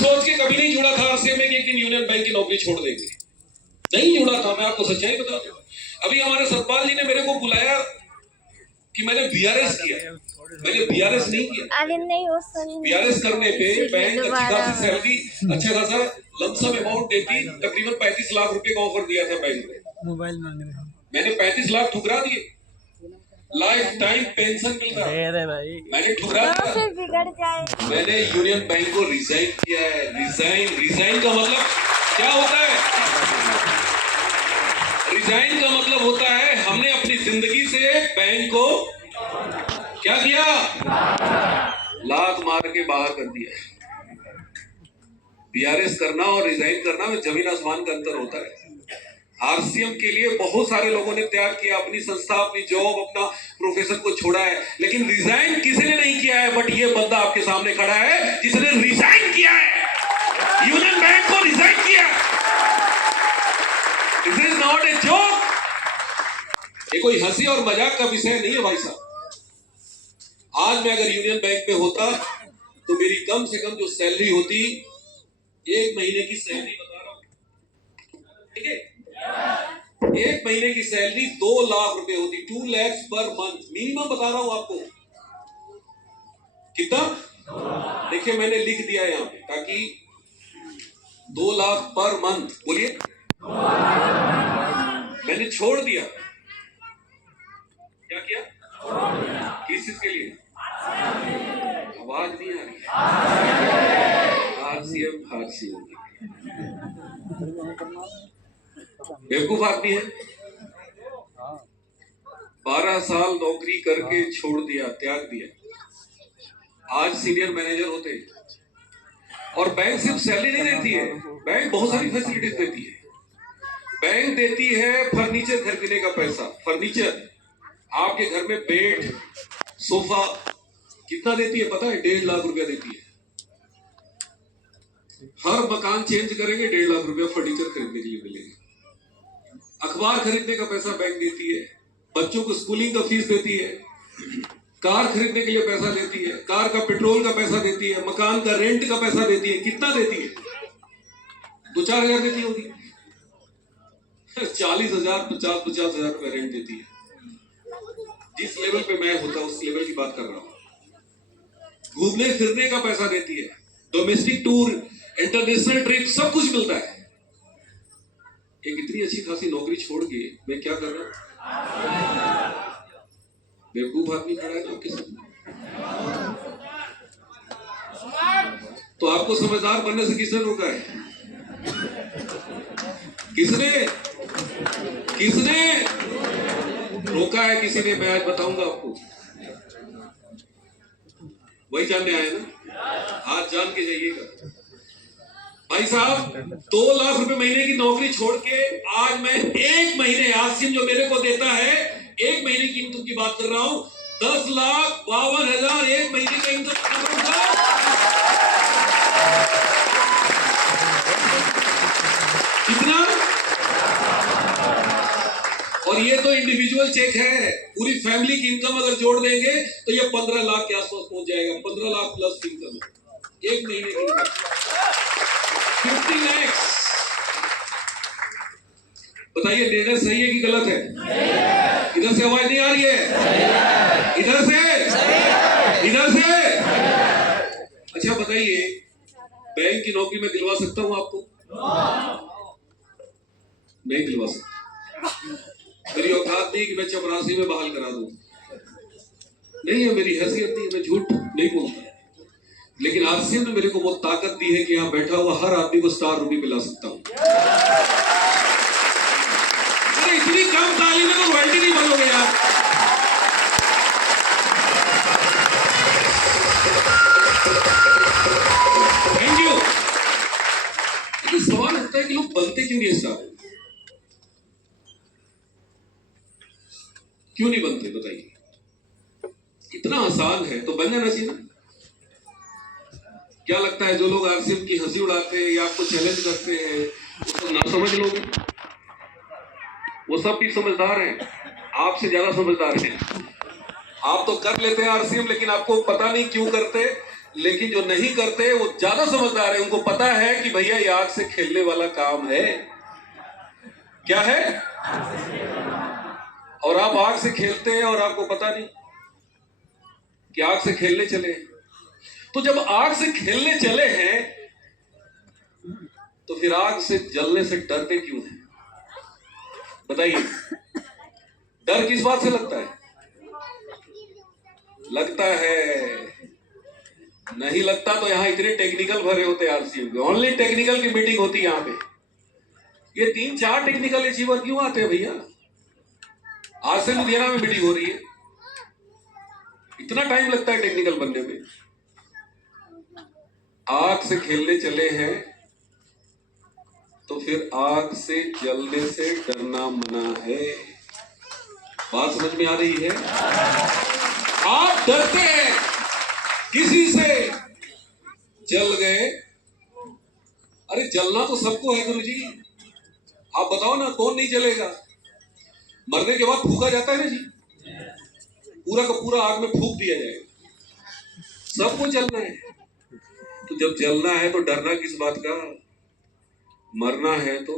सोच के कभी नहीं जुड़ा था आरसीएम में कि एक दिन यूनियन बैंक की नौकरी छोड़ देंगे, नहीं जुड़ा था। मैं आपको सच्चाई बता दूं, अभी हमारे सतपाल जी ने मेरे को बुलाया कि मैंने बीआरएस किया, मैंने बीआरएस नहीं किया। बीआरएस करने पे बैंक अच्छी खासी सैलरी, अच्छा खासा लमसम अमाउंट देती, तकरीबन 35 लाख रुपए का ऑफर दिया था बैंक ने। मोबाइल मांग रहे हैं, मैंने 35 लाख ठुकरा दिए, लाइफ टाइम पेंशन मिलता है, मैंने ठुकरा दिया। मैंने यूनियन बैंक को रिजाइन किया है। रिजाइन का मतलब क्या होता है? रिजाइन का मतलब होता है हमने अपनी जिंदगी से बैंक को क्या किया? लात मार के बाहर कर दिया। बीआरएस करना और रिजाइन करना में जमीन आसमान का अंतर होता है। आरसीएम के लिए बहुत सारे लोगों ने त्याग किया, अपनी संस्था, अपनी जॉब, अपना प्रोफेशन को छोड़ा है, लेकिन रिजाइन किसी ने नहीं किया है। बट ये बंदा आपके सामने खड़ा है जिसने रिजाइन किया है, यूनियन बैंक को रिजाइन किया। This is not a joke, ये कोई हंसी और मजाक का विषय नहीं है भाई साहब। आज मैं अगर यूनियन बैंक में होता तो मेरी कम से कम जो सैलरी होती, 1 महीने की सैलरी बता रहा हूं, ठीक है, 1 महीने की सैलरी 2 लाख रुपए होती, 2 लाख पर मंथ मिनिमम बता रहा हूं आपको। कितना? देखिए मैंने लिख दिया यहां पे ताकि 2 लाख पर मंथ, बोलिए। मैंने छोड़ दिया, क्या किया? किस चीज के लिए? आवाज नहीं आ रही। आरसीएम बेवकूफ आदमी है। 12 साल नौकरी करके छोड़ दिया, त्याग दिया, आज सीनियर मैनेजर होते। और बैंक सिर्फ सैलरी नहीं देती है, बैंक बहुत सारी फैसिलिटीज देती है। बैंक देती है फर्नीचर खरीदने का पैसा, फर्नीचर आपके घर में बेड, सोफा कितना देती है पता है? 1.5 लाख रुपया देती है। हर मकान चेंज करेंगे 1.5 लाख रुपया फर्नीचर खरीदने के लिए मिलेगा। अखबार खरीदने का पैसा बैंक देती है, बच्चों को स्कूलिंग का फीस देती है, कार खरीदने के लिए पैसा देती है, कार का पेट्रोल का पैसा देती है, मकान का रेंट का पैसा देती है। कितना देती है? 2-4 हजार देती होगी। 40,000 50,000 रुपए रेंट देती है। जिस लेवल पे मैं होता उस लेवल की बात कर रहा हूं। घूमने फिरने का पैसा देती है, डोमेस्टिक टूर, इंटरनेशनल ट्रिप, सब कुछ मिलता है। एक इतनी अच्छी खासी नौकरी छोड़ के मैं क्या कर रहा हूं? बेवकूफ आदमी खड़ा है आपके सामने। तो आपको समझदार बनने से किसने रोका है? किसने रोका है? किसी ने। मैं आज बताऊंगा आपको, वही जानने आए ना, आज जान के जाइएगा। भाई साहब 2 लाख रुपए महीने की नौकरी छोड़ के आज मैं 1 महीने, आरसीएम जो मेरे को देता है, 1 महीने की इनकम की बात कर रहा हूं, 10,52,000 1 महीने का इनकम कर रहा हूं। कितना? और ये तो इंडिविजुअल चेक है, पूरी फैमिली की इनकम अगर जोड़ देंगे तो ये 15 लाख के आसपास पहुंच जाएगा। 15 लाख प्लस इनकम 1 महीने की इनकम, 50 लाख। बताइए निर्णय सही है कि गलत है? इधर से आवाज नहीं आ रही है, इधर से। अच्छा बताइए, बैंक की नौकरी में दिलवा सकता हूं आपको? नहीं दिलवा सकता। मेरी औकात नहीं कि मैं चपरासी में बहाल करा दूं, नहीं है, मेरी हैसियत नहीं, मैं झूठ नहीं बोलता। लेकिन आरसीएम ने मेरे को बहुत ताकत दी है कि यहां बैठा हुआ हर आदमी को स्टार रूपी पिला सकता हूं। अरे इतनी कम ताली में तो रॉयल्टी नहीं बनोगे यार। Thank you. लेकिन सवाल होता है कि लोग बनते क्यों नहीं स्टार? क्यों नहीं बनते बताइए? इतना आसान है तो बन जाना चाहिए ना। क्या लगता है जो लोग आरसीएम की हंसी उड़ाते हैं या आपको चैलेंज करते हैं वो सब ना समझ लोगे? वो सब भी समझदार हैं, आपसे ज्यादा समझदार हैं। आप तो कर लेते हैं आरसीएम, लेकिन आपको पता नहीं क्यों करते। लेकिन जो नहीं करते वो ज्यादा समझदार है, उनको पता है कि भैया ये आग से खेलने वाला काम है। क्या है? और आप आग से खेलते हैं और आपको पता नहीं कि आग से खेलने चले हैं। तो जब आग से खेलने चले हैं तो फिर आग से जलने से डरते क्यों हैं? बताइए, डर किस बात से लगता है? लगता है नहीं लगता तो यहां इतने टेक्निकल भरे होते आरसीएम के, ओनली टेक्निकल की मीटिंग होती यहां पे। ये 3-4 टेक्निकल अचीवर क्यों आते हैं भैया? आज से लुधियाना में मीटिंग हो रही है, इतना टाइम लगता है टेक्निकल बनने में। आग से खेलने चले हैं तो फिर आग से जलने से डरना मना है। बात समझ में आ रही है? आप डरते हैं किसी से, जल गए। अरे जलना तो सबको है गुरु जी, आप बताओ ना कौन नहीं जलेगा? मरने के बाद फूका जाता है ना जी, पूरा का पूरा आग में फूक दिया जाएगा। सबको जलना है, तो जब जलना है तो डरना किस बात का? मरना है तो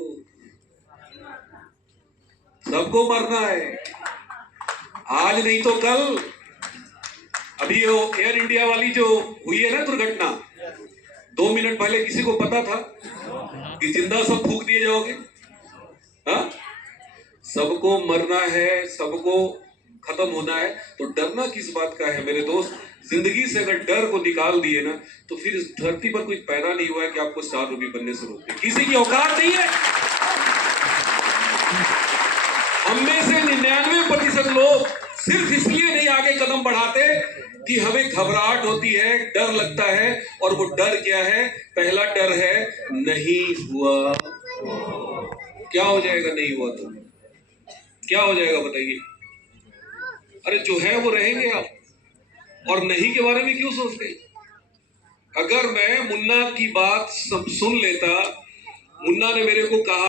सबको मरना है, आज नहीं तो कल। अभी वो एयर इंडिया वाली जो हुई है ना दुर्घटना, 2 मिनट पहले किसी को पता था कि जिंदा सब फूक दिए जाओगे? हाँ, सबको मरना है, सबको खत्म होना है, तो डरना किस बात का है मेरे दोस्त? जिंदगी से अगर डर को निकाल दिए ना तो फिर इस धरती पर कोई पैदा नहीं हुआ है कि आपको स्टार रूबी बनने से रोके। किसी की औकात नहीं है। हम में से 99% लोग सिर्फ इसलिए नहीं आगे कदम बढ़ाते कि हमें घबराहट होती है, डर लगता है। और वो डर क्या है? पहला डर है नहीं हुआ। क्या हो जाएगा नहीं हुआ तो? क्या हो जाएगा बताइए? अरे जो है वो रहेंगे आप, और नहीं के बारे में क्यों सोचते? अगर मैं मुन्ना की बात सुन लेता, मुन्ना ने मेरे को कहा